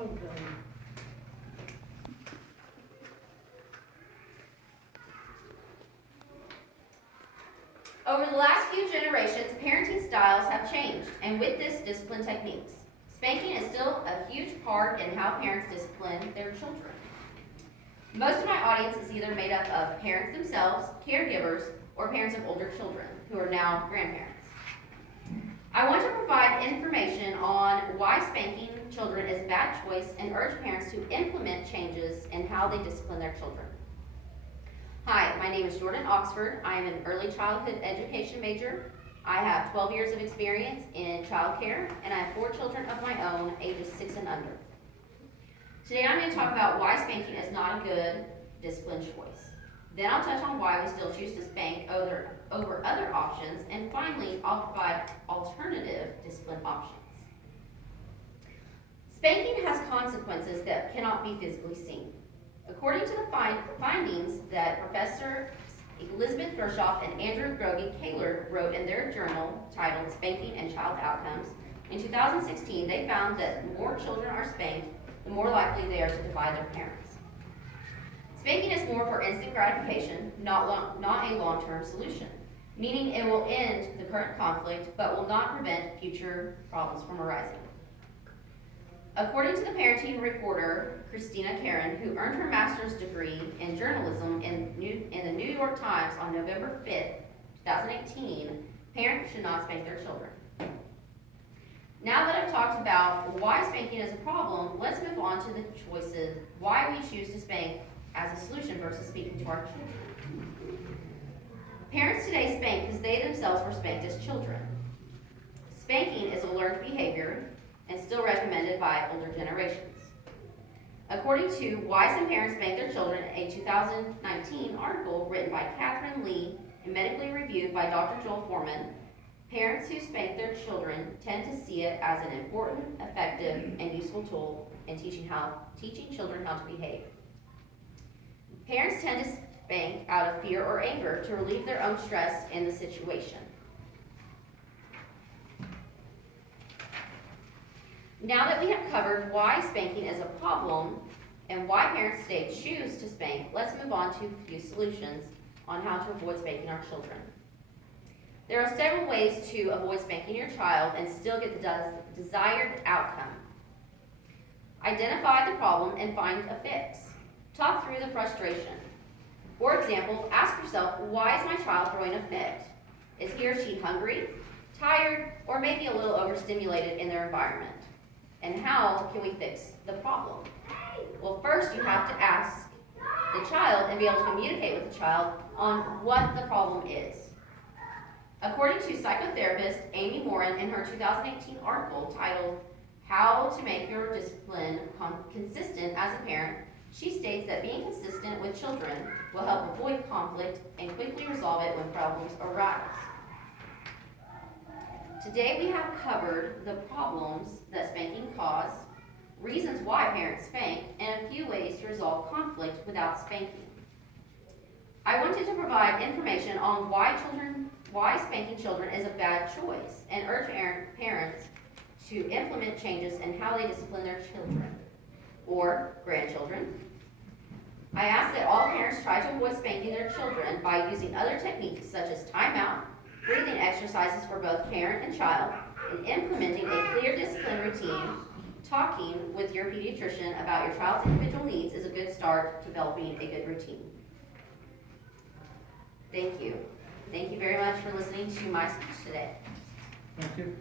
Okay. Over the last few generations, parenting styles have changed, and with this, discipline techniques. Spanking is still a huge part in how parents discipline their children. Most of my audience is either made up of parents themselves, caregivers, or parents of older children, who are now grandparents. I want to provide information on why spanking children is a bad choice and urge parents to implement changes in how they discipline their children. Hi, my name is Jordyn Oxford. I am an early childhood education major. I have 12 years of experience in childcare, and I have 4 children of my own, ages 6 and under. Today I'm going to talk about why spanking is not a good discipline choice. Then I'll touch on why we still choose to spank over other options, and finally I'll provide alternative discipline options. Spanking has consequences that cannot be physically seen. According to the findings that Professor Elizabeth Gershoff and Andrew Grogan-Kaler wrote in their journal titled Spanking and Child Outcomes, in 2016 they found that the more children are spanked, the more likely they are to defy their parents. Spanking is more for instant gratification, not a long-term solution, meaning it will end the current conflict but will not prevent future problems from arising. According to the parenting reporter Christina Karen, who earned her master's degree in journalism in the New York Times on November 5th, 2018, parents should not spank their children. Now that I've talked about why spanking is a problem, let's move on to the choices why we choose to spank as a solution versus speaking to our children. Parents today spank because they themselves were spanked as children. Spanking is a learned behavior and still recommended by older generations. According to Why Some Parents Spank Their Children, a 2019 article written by Catherine Lee and medically reviewed by Dr. Joel Foreman, parents who spank their children tend to see it as an important, effective, and useful tool in teaching children how to behave. Parents tend to spank out of fear or anger to relieve their own stress in the situation. Now that we have covered why spanking is a problem and why parents today choose to spank, let's move on to a few solutions on how to avoid spanking our children. There are several ways to avoid spanking your child and still get the desired outcome. Identify the problem and find a fix. Talk through the frustration. For example, ask yourself, why is my child throwing a fit? Is he or she hungry, tired, or maybe a little overstimulated in their environment? And how can we fix the problem? Well, first you have to ask the child and be able to communicate with the child on what the problem is. According to psychotherapist Amy Morin in her 2018 article titled How to Make Your Discipline Consistent as a Parent, she states that being consistent with children will help avoid conflict and quickly resolve it when problems arise. Today we have covered the problems that spanking causes, reasons why parents spank, and a few ways to resolve conflict without spanking. I wanted to provide information on why spanking children is a bad choice and urge parents to implement changes in how they discipline their children or grandchildren. I ask that all parents try to avoid spanking their children by using other techniques such as timeout, breathing exercises for both parent and child, and implementing a clear discipline routine. Talking with your pediatrician about your child's individual needs is a good start to developing a good routine. Thank you. Thank you very much for listening to my speech today. Thank you.